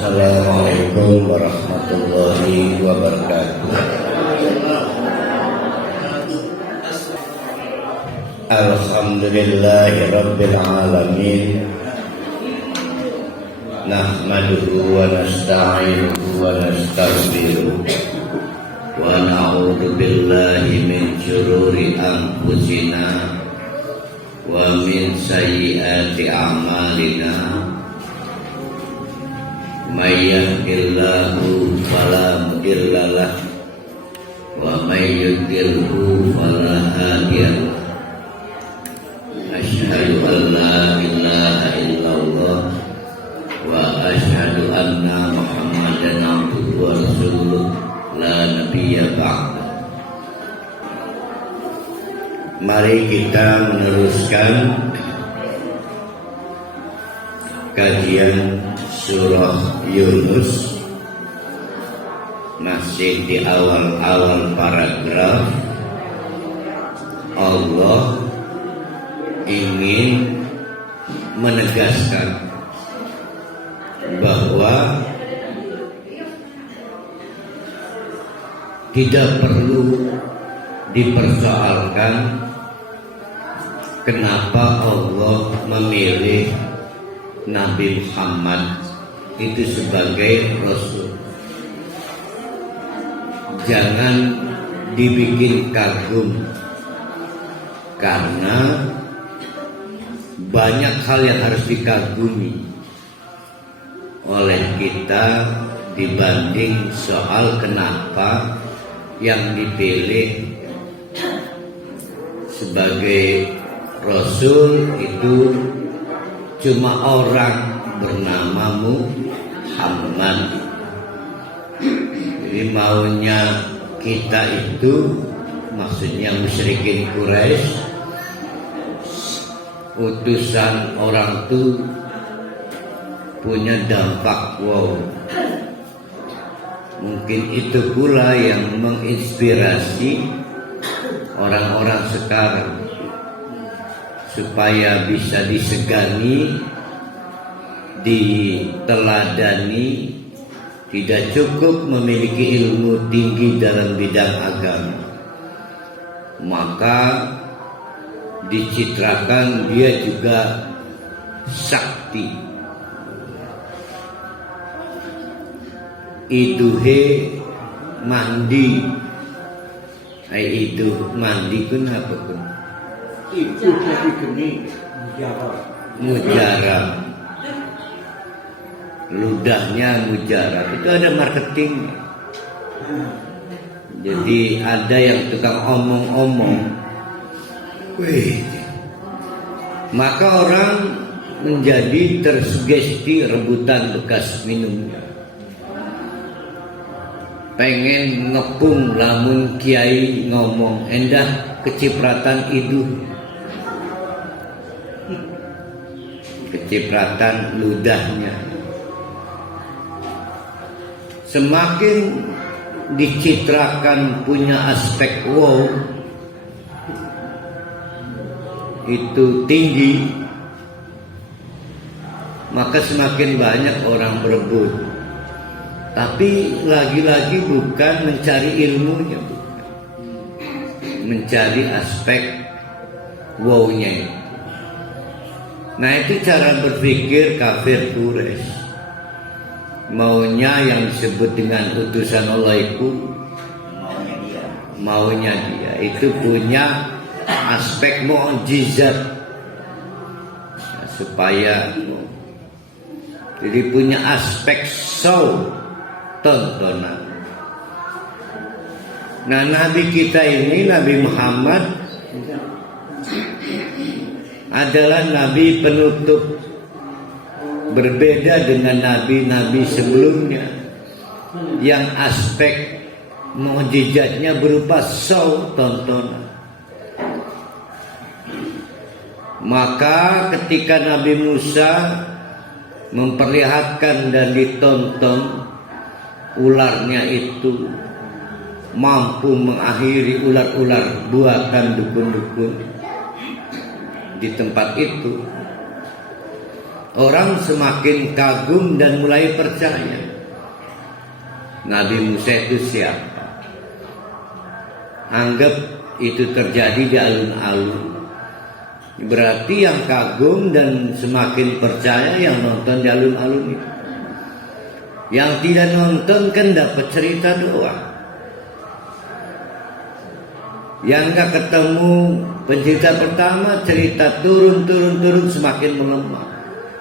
Assalamualaikum warahmatullahi wabarakatuh. Alhamdulillahi rabbil alamin. Nahmaduhu wa nasta'inuhu wa nastaghfiruh wa na'udzu billahi min syururi anfusina wa min sayyiati a'malina. May yahdihillahu fala mudilla lahu wa may yudlilhu fala hadiya lahu. Asyhadu an la ilaha illallah wa asyhadu anna Muhammadan abduhu wa rasuluh la nabiyya ba'da. Mari kita meneruskan kajian surah Yunus, masih di awal-awal paragraf. Allah ingin menegaskan bahwa tidak perlu dipersoalkan kenapa Allah memilih Nabi Muhammad itu sebagai Rasul. Jangan dibikin kagum, karena banyak hal yang harus dikagumi oleh kita dibanding soal kenapa yang dipilih sebagai Rasul itu cuma orang bernama Muhammad. Jadi maunya kita itu, maksudnya musyrikin Quraisy, utusan orang itu punya dampak wow. Mungkin itu pula yang menginspirasi orang-orang sekarang supaya bisa disegani, diteladani. Tidak cukup memiliki ilmu tinggi dalam bidang agama, maka dicitrakan dia juga sakti. Iduhe mandi, itu mandi pun apa pun? Itu tapi geni mujarab. Ludahnya mujarab, itu ada marketing. Jadi ada yang tukang omong-omong. Wih, maka orang menjadi tersugesti rebutan bekas minumnya. Pengen ngepung lamun kiai ngomong, endah kecipratan itu, kecipratan ludahnya. Semakin dicitrakan punya aspek wow itu tinggi, maka semakin banyak orang berebut. Tapi lagi-lagi bukan mencari ilmunya, bukan. Mencari aspek wow-nya. Nah, itu cara berpikir kafir Quraisy. Maunya yang disebut dengan utusan Allah itu maunya dia itu punya aspek mukjizat, ya, supaya jadi punya aspek show, tontonan. Nah, Nabi kita ini, Nabi Muhammad, adalah Nabi penutup. Berbeda dengan nabi-nabi sebelumnya yang aspek mukjizatnya berupa show, tontonan. Maka ketika Nabi Musa memperlihatkan dan ditonton ularnya itu mampu mengakhiri ular-ular buatan dukun-dukun di tempat itu, orang semakin kagum dan mulai percaya. Nabi Musa itu siapa? Anggap itu terjadi di alun-alun. Berarti yang kagum dan semakin percaya yang nonton di alun-alun itu. Yang tidak nonton kan dapat cerita doang. Yang gak ketemu pencerita pertama, cerita turun semakin melemah.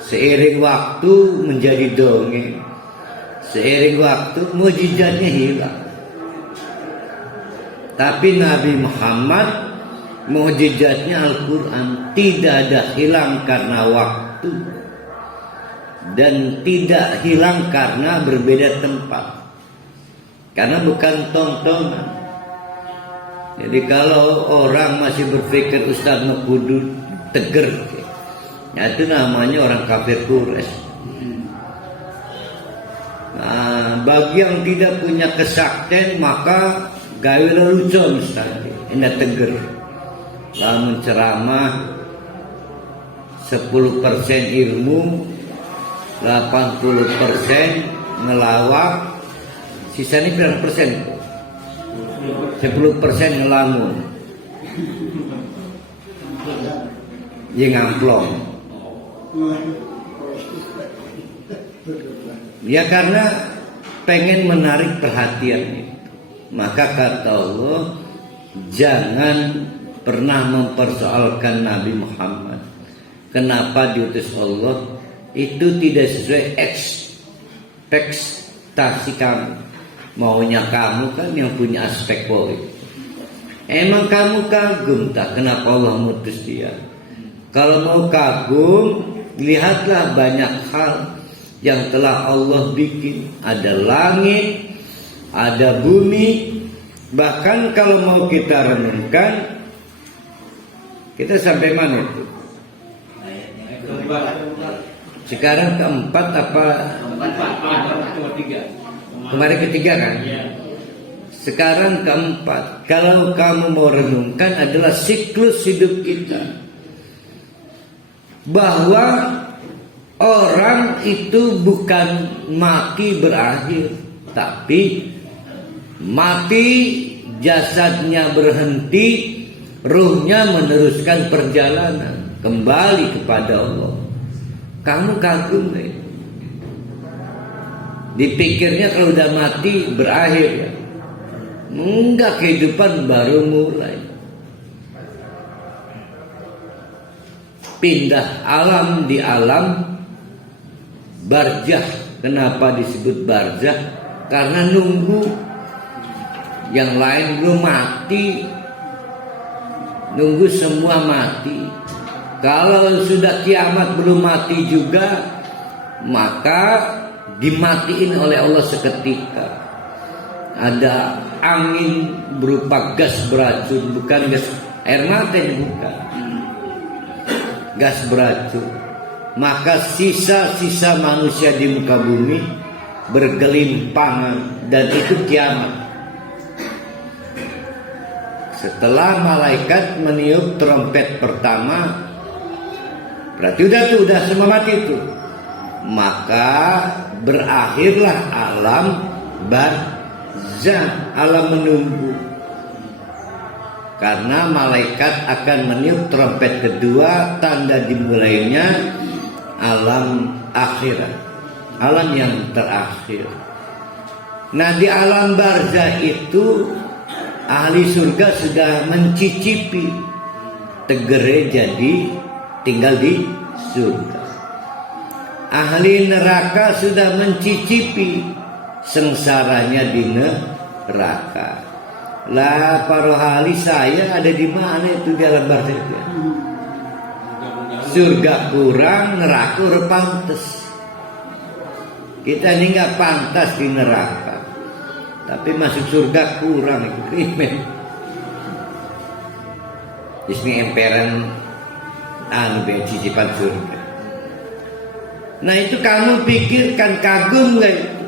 Seiring waktu menjadi dongeng. Seiring waktu mukjizatnya hilang. Tapi Nabi Muhammad, mukjizatnya Al-Quran tidak ada hilang karena waktu dan tidak hilang karena berbeda tempat. Karena bukan tontonan. Jadi kalau orang masih berpikir Ustaz kudu teger, ya itu namanya orang kafir Quraisy. Nah, bagi yang tidak punya kesaktian maka gawe lelucon Ustaz, indah teger. Lalu ceramah 10% ilmu, 80% ngelawak, sisanya berapa persen? 10% ngelamun, ya ngamplong. Ya karena pengen menarik perhatian itu. Maka kata Allah, jangan pernah mempersoalkan Nabi Muhammad. Kenapa diutus Allah? Itu tidak sesuai ekspektasi kamu. Maunya kamu kan yang punya aspek politik. Emang kamu kagum tak kenapa Allah mutus dia? Kalau mau kagum, lihatlah banyak hal yang telah Allah bikin. Ada langit, ada bumi. Bahkan kalau mau kita renungkan, kita sampai mana itu? Sekarang keempat apa? Kemarin ketiga kan? Sekarang keempat. Kalau kamu mau renungkan adalah siklus hidup kita. Bahwa orang itu bukan mati berakhir, tapi mati jasadnya berhenti, ruhnya meneruskan perjalanan kembali kepada Allah. Kamu kagum nih? Dipikirnya kalau udah mati berakhir ya? Enggak, kehidupan baru mulai. Pindah alam di alam barzah. Kenapa disebut barzah? Karena nunggu yang lain belum mati, nunggu semua mati. Kalau sudah kiamat belum mati juga, maka dimatiin oleh Allah seketika. Ada angin berupa gas beracun, bukan gas air mata, bukan gas beracun. Maka sisa-sisa manusia di muka bumi bergelimpangan, dan itu kiamat. Setelah malaikat meniup trompet pertama, berarti udah semua mati itu. Maka berakhirlah alam barzah, alam menunggu. Karena malaikat akan meniup trompet kedua, tanda dimulainya alam akhirat, alam yang terakhir. Nah, di alam barzah itu ahli surga sudah mencicipi tegere jadi tinggal di surga. Ahli neraka sudah mencicipi sengsaranya di neraka. Lah para ahli, saya ada di mana itu di alam barzah itu? Surga kurang, neraka udah pantas. Kita ini nggak pantas di neraka, tapi masuk surga kurang, itu krimen. Ini emperan cicipan surga. Nah itu kamu pikirkan, kagum gak itu?